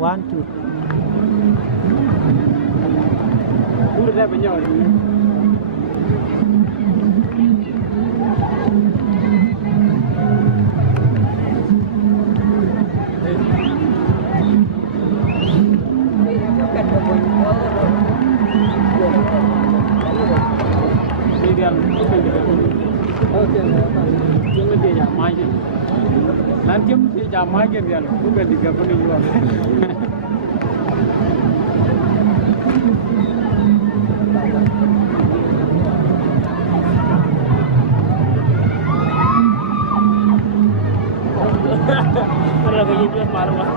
1 2 Udah banyak. Nanti mesti jam aja dia, bukan 30 jual. Kalau begitu marah.